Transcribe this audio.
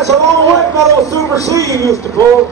That's a long way from that old Super C you used to pull.